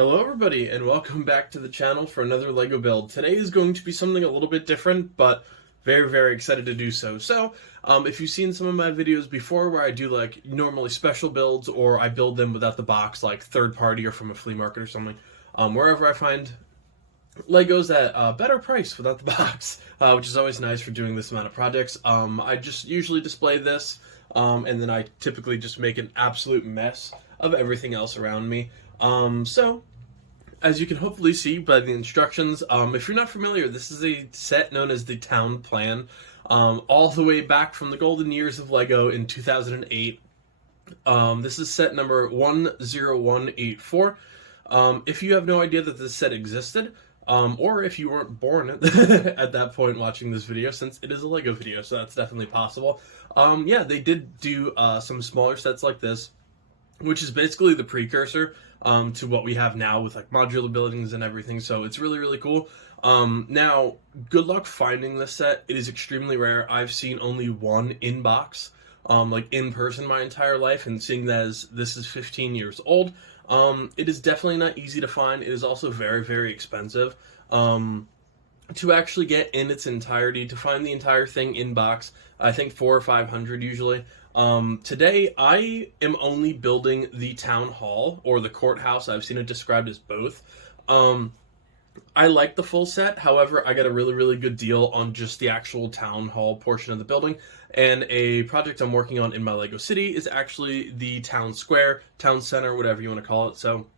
Hello everybody and welcome back to the channel for another LEGO build. Today is going to be something a little bit different, but very excited to do so. If you've seen some of my videos before where I do like normally special builds or I build them without the box, like third party or from a flea market or something, wherever I find Legos at a better price without the box, which is always nice for doing this amount of projects. I just usually display this and then I typically just make an absolute mess of everything else around me. As you can hopefully see by the instructions, if you're not familiar, this is a set known as the Town Plan, all the way back from the golden years of LEGO in 2008. This is set number 10184. If you have no idea that this set existed, or if you weren't born at that point watching this video, since it is a LEGO video, so that's definitely possible. Yeah, they did do some smaller sets like this, which is basically the precursor to what we have now with like modular buildings and everything, so it's really cool. Now, good luck finding this set. It is extremely rare. I've seen only one in box, like in person my entire life, and seeing that as this is 15 years old, it is definitely not easy to find. It is also very expensive to actually get in its entirety. To find the entire thing in box, I think $400 or $500 usually. Today I am only building the town hall or the courthouse. I've seen it described as both. I like the full set. However, I got a really good deal on just the actual town hall portion of the building. And a project I'm working on in my LEGO city is actually the town square, town center, whatever you want to call it. So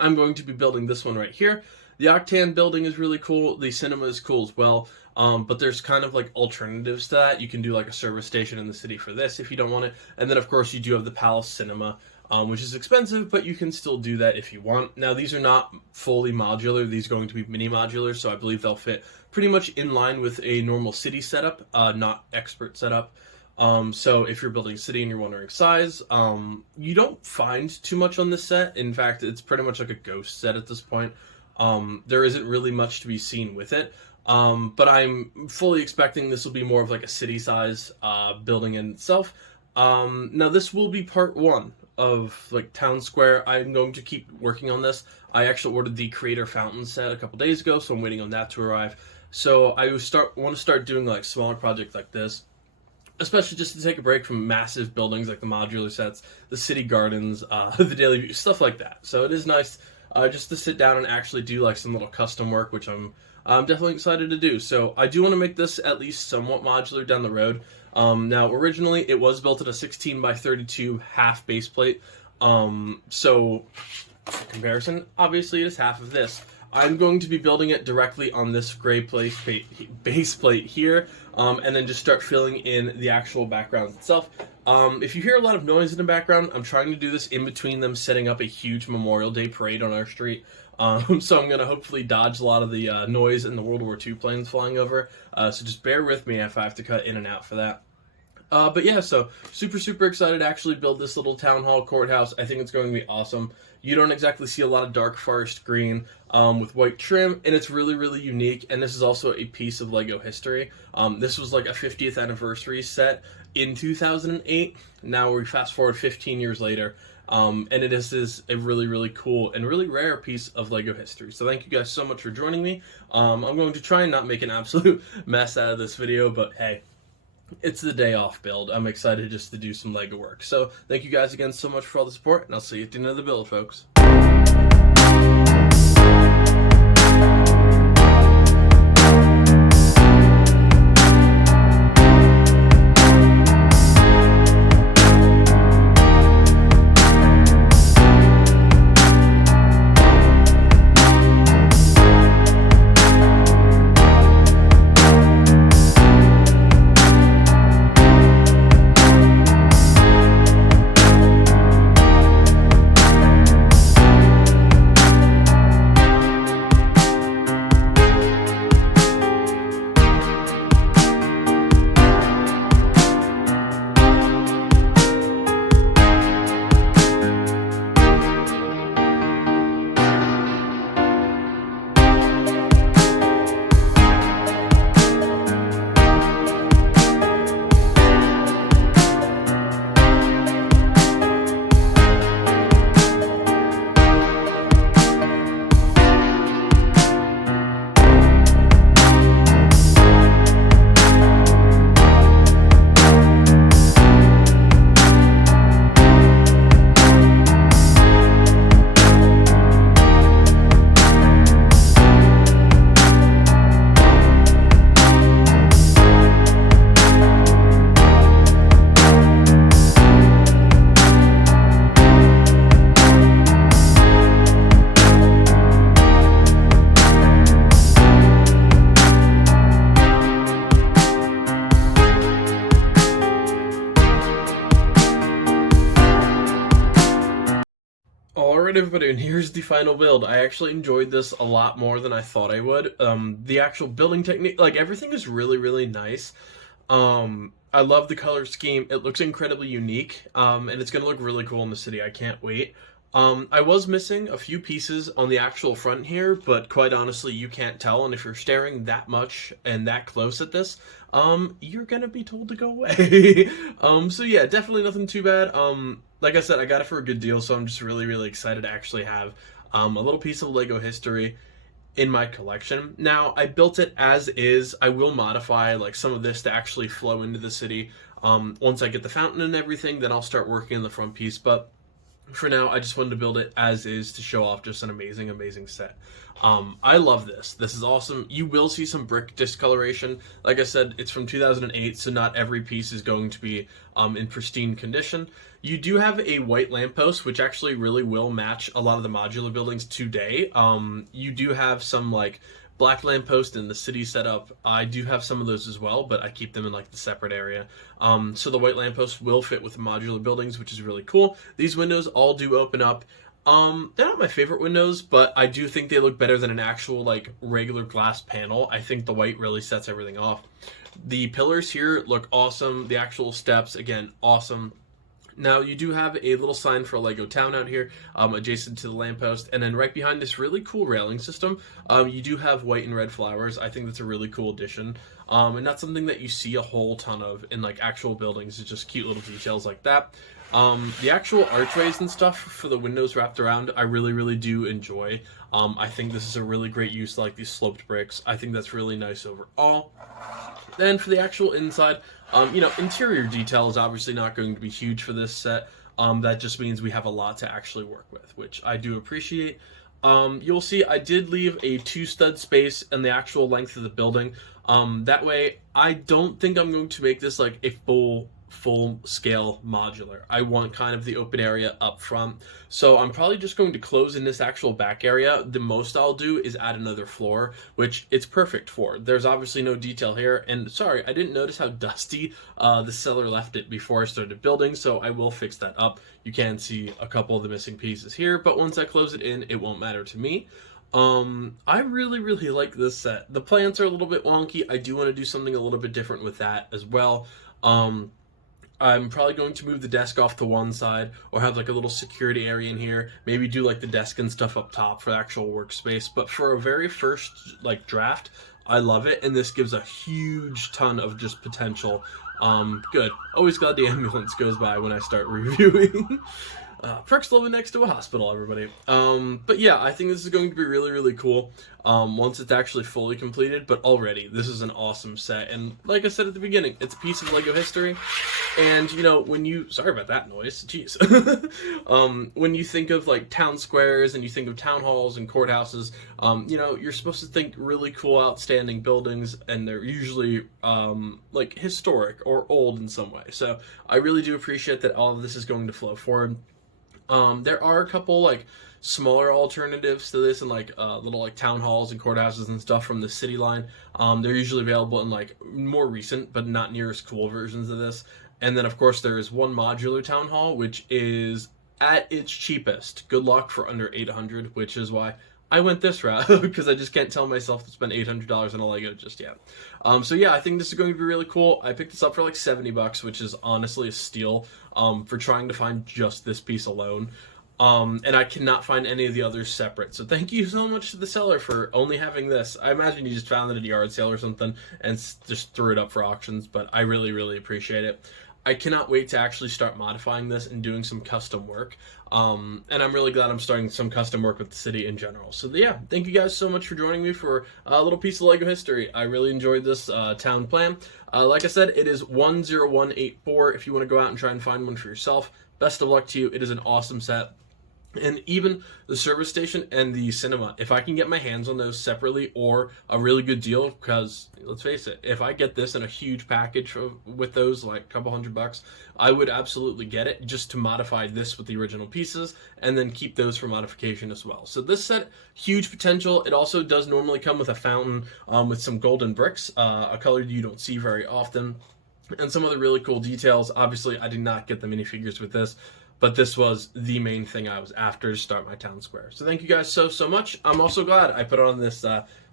I'm going to be building this one right here. The Octan building is really cool. The cinema is cool as well. But there's kind of like alternatives to that. You can do like a service station in the city for this if you don't want it. And then of course you do have the Palace Cinema, which is expensive, but you can still do that if you want. Now these are not fully modular. These are going to be mini modular, so I believe they'll fit pretty much in line with a normal city setup, not expert setup. So if you're building a city and you're wondering size, you don't find too much on this set. In fact, it's pretty much like a ghost set at this point. There isn't really much to be seen with it. But I'm fully expecting this will be more of like a city size building in itself. Now this will be part one of like town square. I'm going to keep working on this. I actually ordered the creator fountain set a couple days ago, so I'm waiting on that to arrive. So I want to start doing like smaller projects like this, especially just to take a break from massive buildings like the modular sets, the city gardens, the daily view, stuff like that. So it is nice just to sit down and actually do like some little custom work, which I'm definitely excited to do. So I do want to make this at least somewhat modular down the road. Now originally it was built at a 16x32 half base plate. So for comparison, obviously it is half of this. I'm going to be building it directly on this gray base plate here, and then just start filling in the actual background itself. If you hear a lot of noise in the background, I'm trying to do this in between them setting up a huge Memorial Day parade on our street. So I'm going to hopefully dodge a lot of the noise and the World War II planes flying over. So just bear with me if I have to cut in and out for that. But yeah, so super excited to actually build this little town hall courthouse. I think it's going to be awesome. You don't exactly see a lot of dark forest green with white trim, and it's really unique. And this is also a piece of LEGO history. This was like a 50th anniversary set in 2008. Now we fast forward 15 years later. And it is a really cool and really rare piece of LEGO history. So thank you guys so much for joining me. I'm going to try and not make an absolute mess out of this video, but hey, it's the day off build. I'm excited just to do some LEGO work. So thank you guys again so much for all the support, and I'll see you at the end of the build, folks. Alright everybody, and here's the final build. I actually enjoyed this a lot more than I thought I would. The actual building technique, like everything is really, really nice. I love the color scheme. It looks incredibly unique, and it's going to look really cool in the city. I can't wait. I was missing a few pieces on the actual front here, but quite honestly, you can't tell, and if you're staring that much and that close at this, you're gonna be told to go away. So yeah, definitely nothing too bad. Like I said, I got it for a good deal, so I'm just really, really excited to actually have a little piece of Lego history in my collection. Now, I built it as is. I will modify like some of this to actually flow into the city. Once I get the fountain and everything, then I'll start working on the front piece, but for now, I just wanted to build it as is to show off just an amazing, amazing set. I love this. This is awesome. You will see some brick discoloration. Like I said, it's from 2008, so not every piece is going to be in pristine condition. You do have a white lamppost, which actually really will match a lot of the modular buildings today. You do have some like black lamppost in the city setup. I do have some of those as well, but I keep them in like the separate area. So the white lamppost will fit with the modular buildings, which is really cool. These windows all do open up. They're not my favorite windows, but I do think they look better than an actual like regular glass panel. I think the white really sets everything off. The pillars here look awesome. The actual steps, again, awesome. Now, you do have a little sign for Lego Town out here, adjacent to the lamppost, and then right behind this really cool railing system, you do have white and red flowers. I think that's a really cool addition, and that's something that you see a whole ton of in like actual buildings. It's just cute little details like that. The actual archways and stuff for the windows wrapped around, I really, really do enjoy. I think this is a really great use, like these sloped bricks. I think that's really nice overall. Then for the actual inside, interior detail is obviously not going to be huge for this set. That just means we have a lot to actually work with, which I do appreciate. You'll see I did leave a 2-stud space in the actual length of the building. That way, I don't think I'm going to make this like a full scale modular. I want kind of the open area up front. So I'm probably just going to close in this actual back area. The most I'll do is add another floor, which it's perfect for. There's obviously no detail here. And sorry, I didn't notice how dusty the seller left it before I started building, so I will fix that up. You can see a couple of the missing pieces here, but once I close it in, it won't matter to me. I really, really like this set. The plants are a little bit wonky. I do want to do something a little bit different with that as well. I'm probably going to move the desk off to one side or have like a little security area in here. Maybe do like the desk and stuff up top for the actual workspace. But for a very first like draft, I love it. And this gives a huge ton of just potential. Good. Always glad the ambulance goes by when I start reviewing. Perks living next to a hospital, everybody. But yeah, I think this is going to be really, really cool once it's actually fully completed. But already, this is an awesome set. And like I said at the beginning, it's a piece of Lego history. And, when you... Sorry about that noise. Jeez. When you think of, like, town squares and you think of town halls and courthouses, you're supposed to think really cool, outstanding buildings. And they're usually, like, historic or old in some way. So I really do appreciate that all of this is going to flow forward. There are a couple like smaller alternatives to this and like little like town halls and courthouses and stuff from the city line. They're usually available in like more recent but not near as cool versions of this. And then of course there is one modular town hall which is at its cheapest. Good luck for under 800, which is why I went this route because I just can't tell myself to spend $800 on a Lego just yet. So yeah, I think this is going to be really cool. I picked this up for like $70, which is honestly a steal for trying to find just this piece alone. And I cannot find any of the others separate. So thank you so much to the seller for only having this. I imagine you just found it at a yard sale or something and just threw it up for auctions, but I really, really appreciate it. I cannot wait to actually start modifying this and doing some custom work. And I'm really glad I'm starting some custom work with the city in general. So yeah, thank you guys so much for joining me for a little piece of Lego history. I really enjoyed this town plan. Like I said, it is 10184 if you want to go out and try and find one for yourself. Best of luck to you. It is an awesome set. And even the service station and the cinema, if I can get my hands on those separately or a really good deal, because let's face it, if I get this in a huge package with those, like a couple $100, I would absolutely get it just to modify this with the original pieces and then keep those for modification as well. So this set, huge potential. It also does normally come with a fountain with some golden bricks, a color you don't see very often, and some other really cool details. Obviously, I did not get the minifigures with this. but this was the main thing I was after to start my town square. So thank you guys so much. I'm also glad I put on this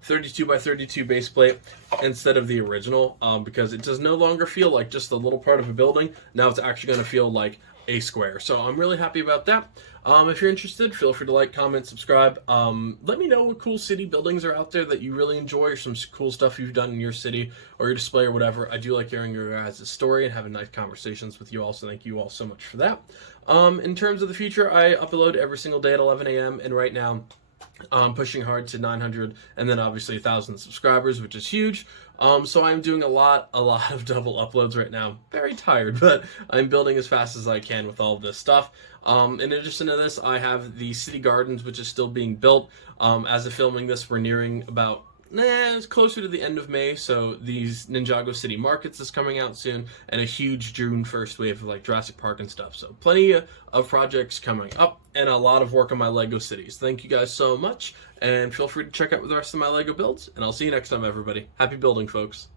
32 by 32 base plate instead of the original, because it does no longer feel like just a little part of a building. Now it's actually going to feel like a square. So I'm really happy about that. If you're interested, feel free to like, comment, subscribe. Let me know what cool city buildings are out there that you really enjoy, or some cool stuff you've done in your city or your display or whatever. I do like hearing your guys' story and having nice conversations with you all, so thank you all so much for that. In terms of the future, I upload every single day at 11 a.m. and right now I'm pushing hard to 900 and then obviously 1,000 subscribers, which is huge. So I'm doing a lot of double uploads right now. Very tired, but I'm building as fast as I can with all of this stuff. In addition to this, I have the city gardens, which is still being built. As of filming this, we're nearing about it's closer to the end of May, so these Ninjago City Markets is coming out soon, and a huge June 1st wave of like Jurassic Park and stuff. So plenty of projects coming up, and a lot of work on my Lego cities. Thank you guys so much, and feel free to check out the rest of my Lego builds, and I'll see you next time, everybody. Happy building, folks.